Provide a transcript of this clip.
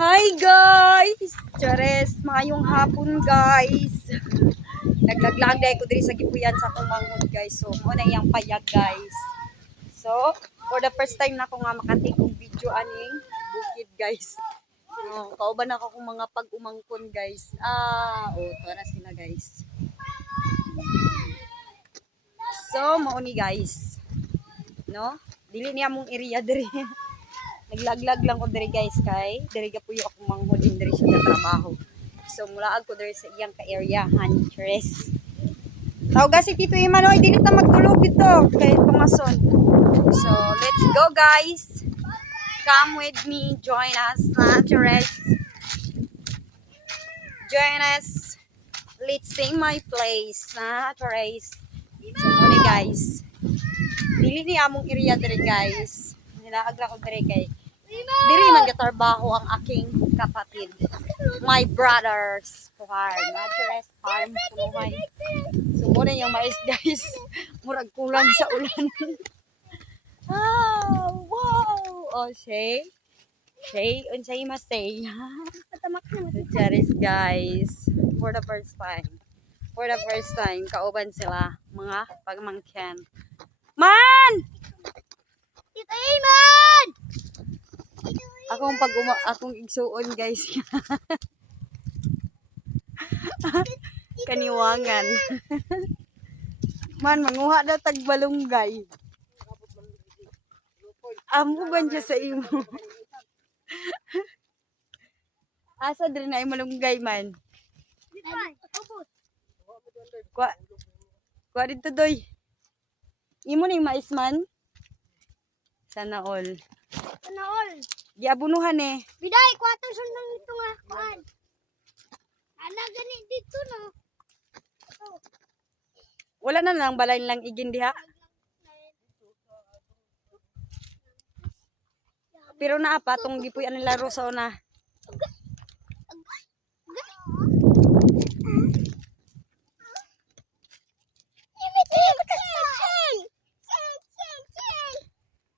Hi guys! Chares, mayong hapon guys. Naglaglang dahil ko diri sa gipuyan sa akong manghod guys. So, muna yung payag guys. So, for the first time na ako nga makatik og video aning bukid guys. Kauban ako kung mga pag-umangkon guys. Tara sila guys. So, mauni guys. No? Dili niya mong area diri. Naglaglag lang ko diri guys kay diri ga puyo akong manghod diri sa trabaho. So mulaag ko diri sa iyang ka-area Huntress. Tawag si Tito Imanoy dili ta magtulog dito kay pumason. So let's go guys. Come with me, join us Huntress. Join us. Let's sing my place Huntress. So muna guys. Dili ni among area diri guys. Nilaag lang ko diri kay diri man gatarbaho ang aking kapatid. My brothers farm. Naturist farm. Kumuhay. So muna yung mais guys. Murag kulang sa ulan. Wow! Oh, Shay. Shay, unsay masay. Charis guys. For the first time. For the first time, kauban sila. Mga pagmangkin. Man! Tito Iman! Akong igsuon guys. Kaniwangan. Man, manguha na tagbalunggay. Amo ba siya sa imo? Asa din na malunggay man? Kwa dito doy. Imo ni mais man? Sana all. Sana all. Giabunuhan eh. Biday, kwatang sundang ito nga. Kuan. Ana gani dito no. Wala na lang balay lang igin diha. Pero naa pa tong gipuy-an nila ro sa una.